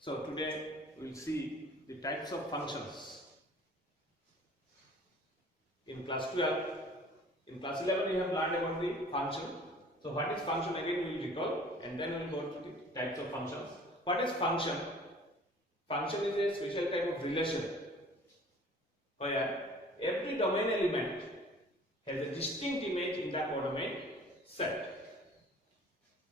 So today we will see the types of functions. In class 12, in class 11 you have learned about the function. So what is function again we will recall, and then we will go to the types of functions. What is function? Function is a special type of relation where every domain element has a distinct image in the codomain set.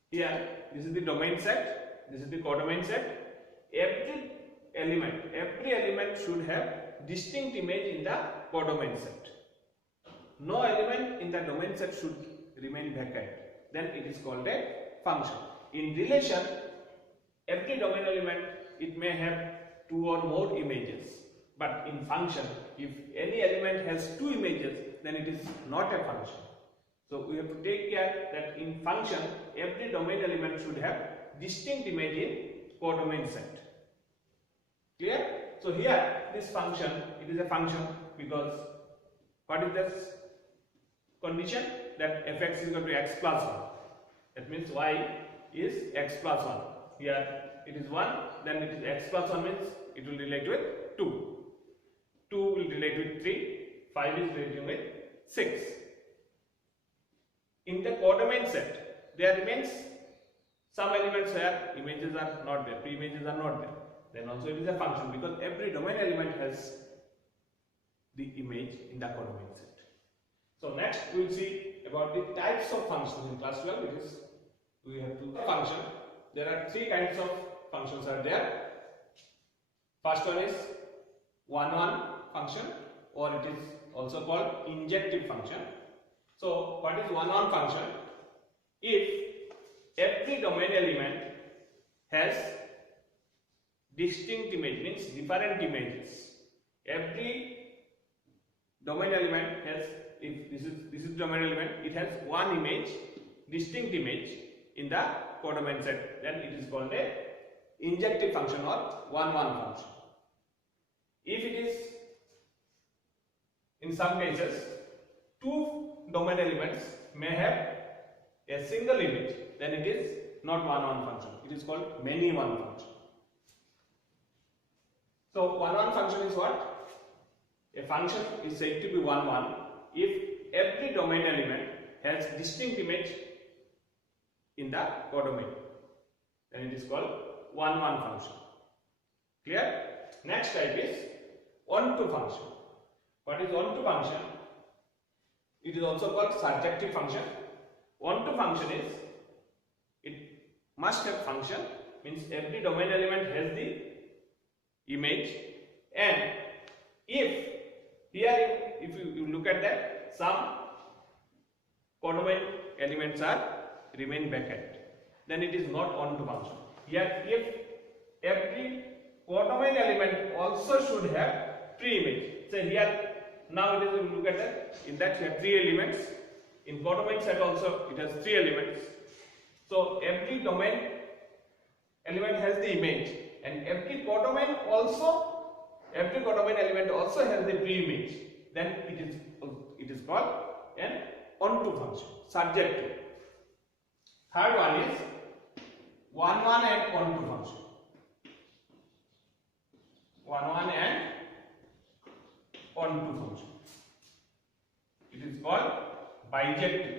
Here this is the domain set, this is the codomain set. Every element should have distinct image in the codomain set. No element in the domain set should remain vacant. Then it is called a function. In relation, every domain element it may have two or more images. But in function, if any element has two images, then it is not a function. So we have to take care that in function, every domain element should have distinct image in codomain set. Clear? So here this function, it is a function because what is this condition? That fx is equal to x plus 1. That means y is x plus 1. Here it is 1, then it is x plus 1 means it will relate with 2. 2 will relate with 3, 5 is relating with 6. In the codomain set, there remains some elements where images are not there, pre-images are not there. Then also it is a function because every domain element has the image in the codomain set. So next we will see about the types of functions in class 12. It is we have to function. There are three kinds of functions are there. First one is one-one function, or it is also called injective function. So what is one-one function? If every domain element has distinct image, means different images. Every domain element has, if this is domain element, it has one image, distinct image in the codomain set. Then it is called a injective function or one-one function. If it is in some cases two domain elements may have a single image, then it is not one-one function. It is called many-one function. So one-one function is what? A function is said to be one-one if every domain element has distinct image in the codomain. Then it is called one-one function. Clear? Next type is on-to function. What is on-to function? It is also called surjective function. On-to function is, it must have function, means every domain element has the image, and if here if you look at that, some codomain elements are remain vacant, then it is not on-to function. Here if every codomain element also should have pre-image. So here now it is, if you look at that, in that you have three elements. In codomain set also it has three elements. So every domain element has the image, and every codomain element also has the pre-image. Then it is called an on-to function, surjective. Third one is one-one and on-to function. One-one and on-to function. It is called bijective.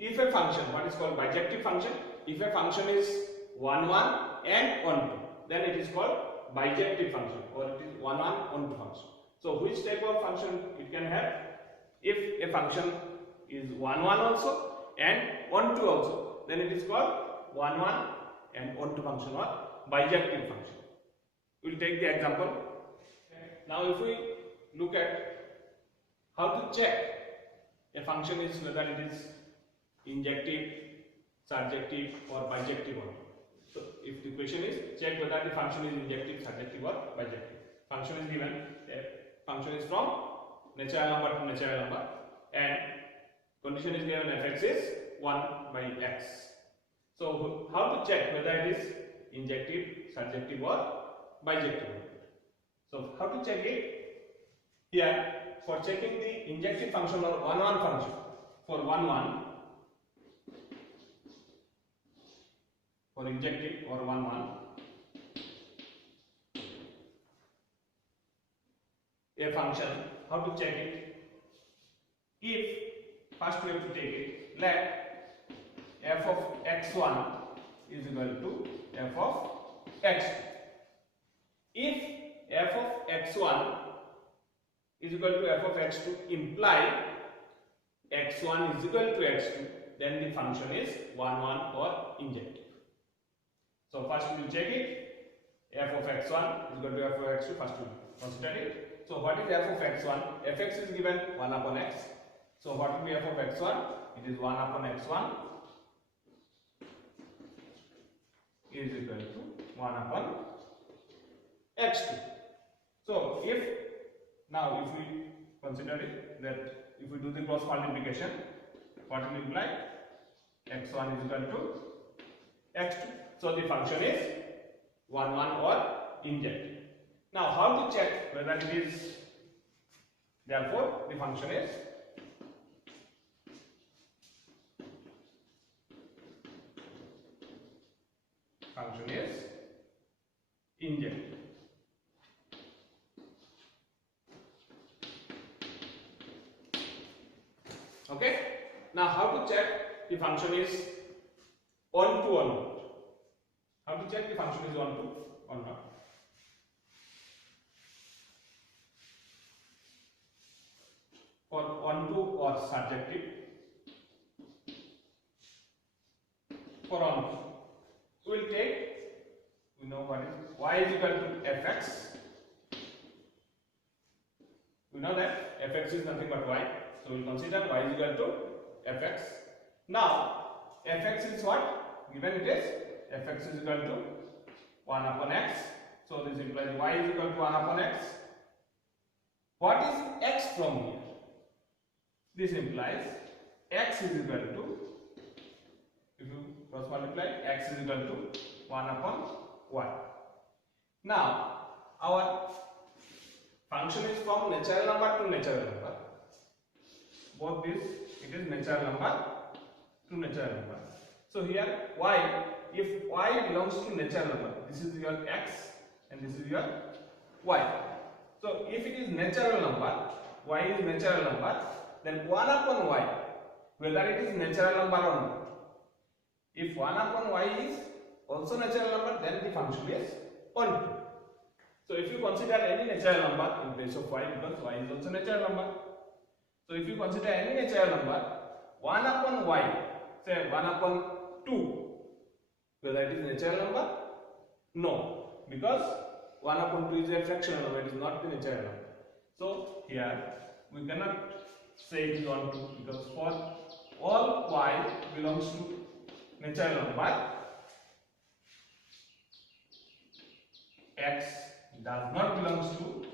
If a function, what is called bijective function? If a function is one-one and on-to, then it is called bijective function, or it is one-one on-to function. So which type of function it can have? If a function is one-one also and on-to also, then it is called one-one and on-to function or bijective function. We will take the example. Now if we look at how to check a function is whether it is injective, surjective or bijective or not. So if the question is check whether the function is injective, surjective or bijective. Function is given, function is from natural number to natural number, and condition is given fx is 1 by x. So how to check whether it is injective, surjective or bijective? So how to check it? Here for checking the injective function or one-one function, for one-one for injective or 1 1. A function, how to check it? If first we have to take it, let f of x1 is equal to f of x2. If f of x1 is equal to f of x2 imply x1 is equal to x2, then the function is 1 1 or injective. So first we will check it. F of x1 is equal to f of x2. First we will consider it. So what is f of x1? fx is given 1 upon x. So what will be f of x1? It is 1 upon x1 is equal to 1 upon x2. So if we consider it, that if we do the cross multiplication, what will imply? x1 is equal to x2. So the function is 1 1 or injective. Now how to check whether it is, therefore the function is injective. Okay. Now how to check the function is onto or not? How to check the function is onto or not? For onto or subjective, for onto, we will take, we know what is y is equal to fx. We know that fx is nothing but y, so we will consider y is equal to fx. Now fx is what? Given it is fx is equal to 1 upon x, so this implies y is equal to 1 upon x. What is x from here? This implies x is equal to, if you cross multiply, x is equal to 1 upon y. Now our function is from natural number to natural number. Both this, it is natural number to natural number. So here y, if y belongs to natural number, this is your x and this is your y. So if it is natural number, y is natural number, then 1 upon y, whether it is natural number or not. If 1 upon y is also natural number, then the function is onto. So if you consider any natural number in place of y, because y is also natural number. So if you consider any natural number, 1 upon y, say 1 upon 2, whether it is natural number? No, because 1 upon 2 is a fractional number, it is not the natural number. So here we cannot say it is onto, because for all y belongs to natural number, x does not belongs to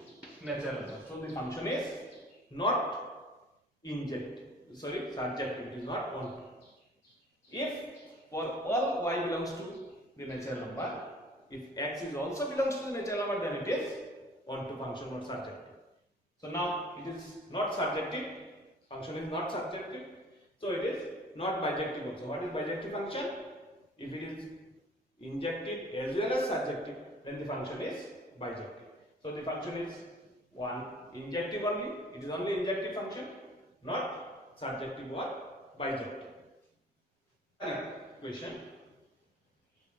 natural number. So the function is not subjective, it is not onto. If for all y belongs to the natural number, if x is also belongs to the natural number, then it is onto function, not subjective. So now it is not subjective, function is not subjective, so it is not bijective also. What is bijective function? If it is injective as well as subjective, then the function is bijective. So the function is one injective only, it is only injective function, not subjective or bijective. Question,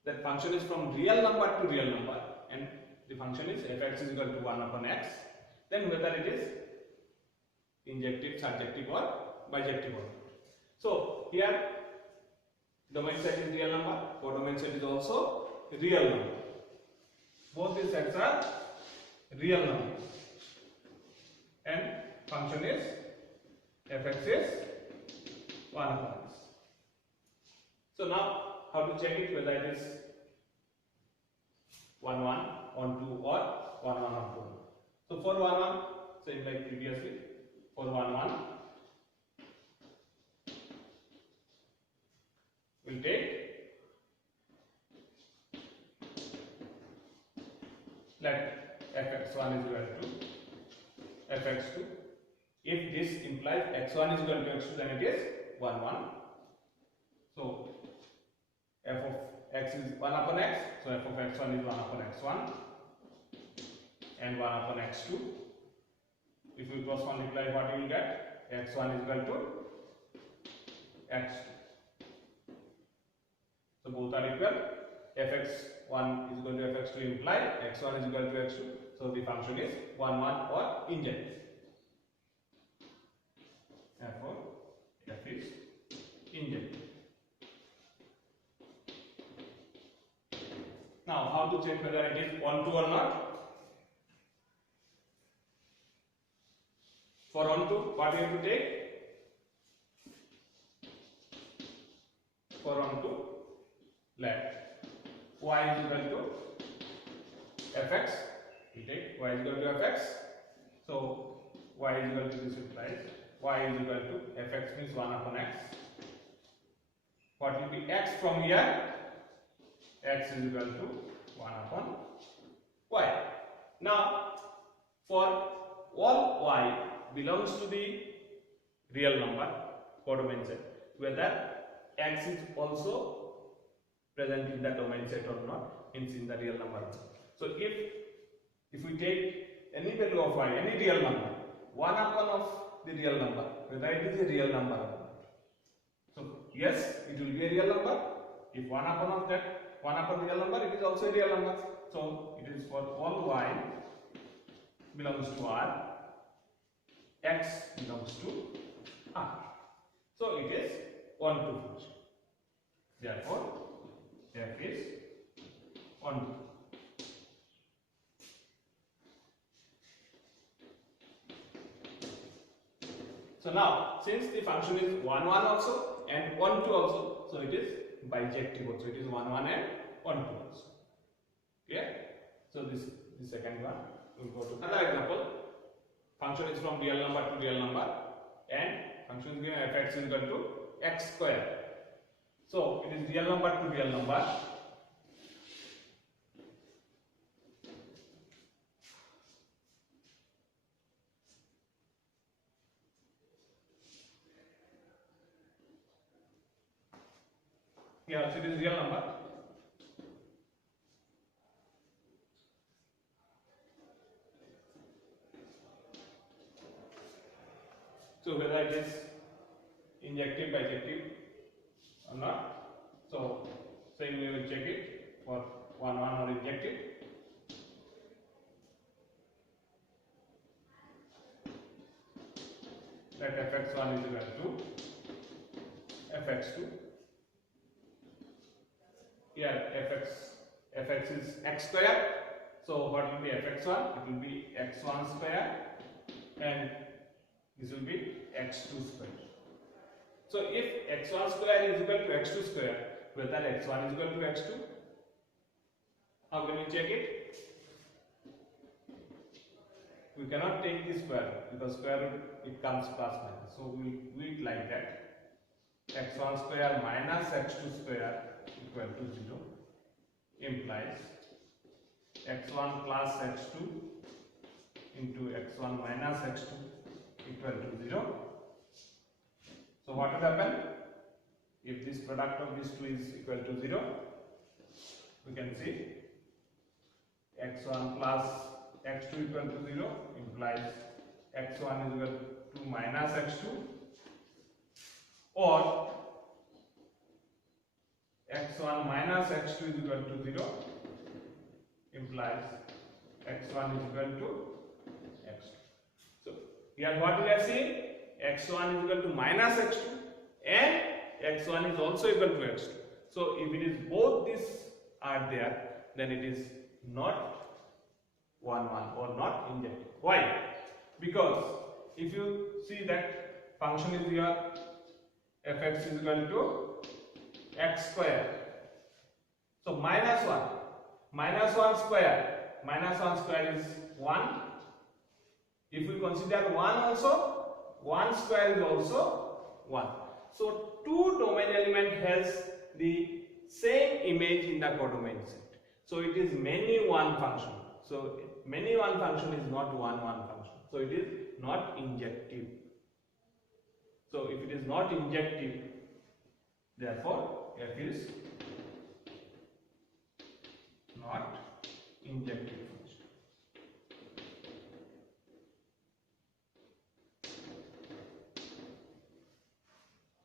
that function is from real number to real number and the function is fx is equal to 1 upon x, then whether it is injective, subjective or bijective or not. So here domain set is real number, codomain set is also real number. Both these sets are real numbers and function is fx is 1 upon x. So now how to check it whether it is 1 1 on 2 or 1 1 on 2. So for 1 1, same like previously, for 1 1 we'll take, let fx1 is equal to fx2. If this implies x1 is equal to x2, then it is 1 1. So f of x is 1 upon x, so f of x1 is 1 upon x1 and 1 upon x2. If you cross multiply, what you will get? x1 is equal to x2. So both are equal. fx1 is equal to fx2 imply x1 is equal to x2. So the function is 1 1 or injective. Therefore f is injective. Now how to check whether it is onto or not? For onto, what you have to take? For onto, let y is equal to fx. We take y is equal to fx. So y is equal to, this implies y is equal to fx means 1 upon x. What will be x from here? X is equal to 1 upon y. Now for all y belongs to the real number, codomain set, whether x is also present in the domain set or not, means in the real number. So if we take any value of y, any real number, 1 upon of the real number, whether it is a real number or not. So yes, it will be a real number. If 1 upon of that, 1 upon real number, it is also a real number. So it is for all y belongs to R, x belongs to R. So it is onto function. Therefore, f is onto. So now, since the function is 1 1 also and onto also, so it is bijective also. It is 1 1 and onto also. Okay? So this the second one. We will go to another example. Function is from real number to real number and function is given fx is equal to x square. So it is real number to real number. Yeah, so it is real number. So whether it is injective, bijective or not. So same we will check it for 1 1 or injective. Let fx1 is equal to fx2. Here fx is x square. So what will be fx1? It will be x1 square and this will be x2 square. So if x1 square is equal to x2 square, whether x1 is equal to x2, how can we check it? We cannot take the square root because square root it comes plus minus. So we will do it like that. x1 square minus x2 square equal to 0 implies x1 plus x2 into x1 minus x2 equal to 0. So what will happen? If this product of these two is equal to 0, we can see x1 plus x2 equal to 0 implies x1 is equal to minus x2, or x1 minus x2 is equal to 0 implies x1 is equal to x2. So here what we are seeing, x1 is equal to minus x2 and x1 is also equal to x2. So if it is both these are there, then it is not 1 1 or not injective. Why? Because if you see that function is here fx is equal to x square. So minus 1 square is 1. If we consider 1 also, 1 square is also 1. So two domain element has the same image in the codomain set. So it is many one function. So many one function is not one function. So it is not injective. So if it is not injective, therefore f is injective function.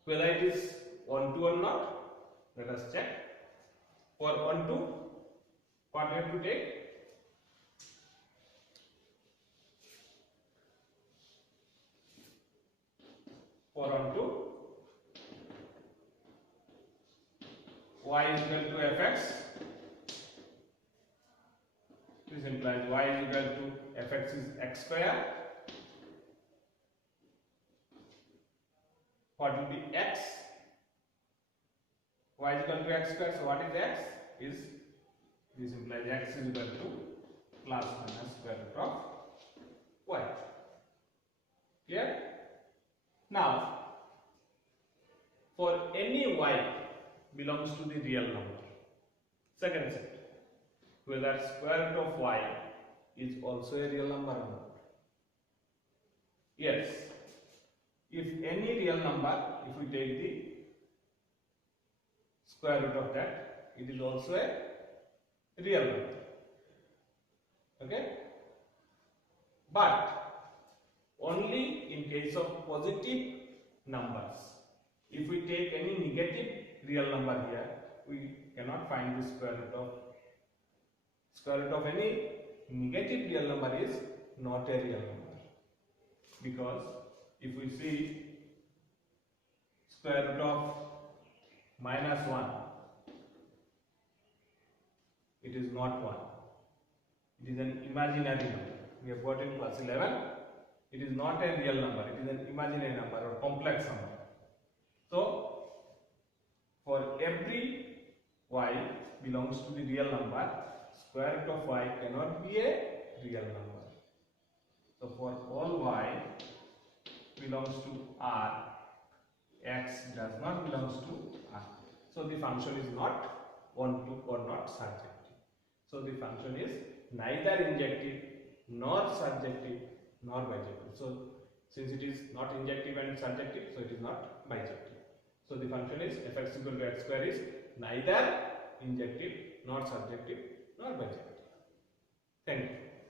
Whether it is onto or not, let us check. For onto, what we have to take? For onto, y is equal to fx. This implies y is equal to fx is x square. What will be x? Y is equal to x square. So what is x? Is this implies x is equal to plus minus square root of y. Clear? Now, for any y belongs to the real number, second set, whether square root of y is also a real number or not. Yes, if any real number, if we take the square root of that, it is also a real number. Okay? But only in case of positive numbers. If we take any negative real number here, we cannot find the square root of any negative real number is not a real number, because if we see square root of minus 1, it is not 1, it is an imaginary number. We have got in class 11. It is not a real number, it is an imaginary number or complex number. So, for every y belongs to the real number, square root of y cannot be a real number. So, for all y belongs to R, x does not belongs to R. So, the function is not onto or not surjective. So, the function is neither injective nor surjective nor bijective. So, since it is not injective and surjective, so it is not bijective. So, the function is fx equal to x square is neither injective nor surjective nor bijective. Thank you.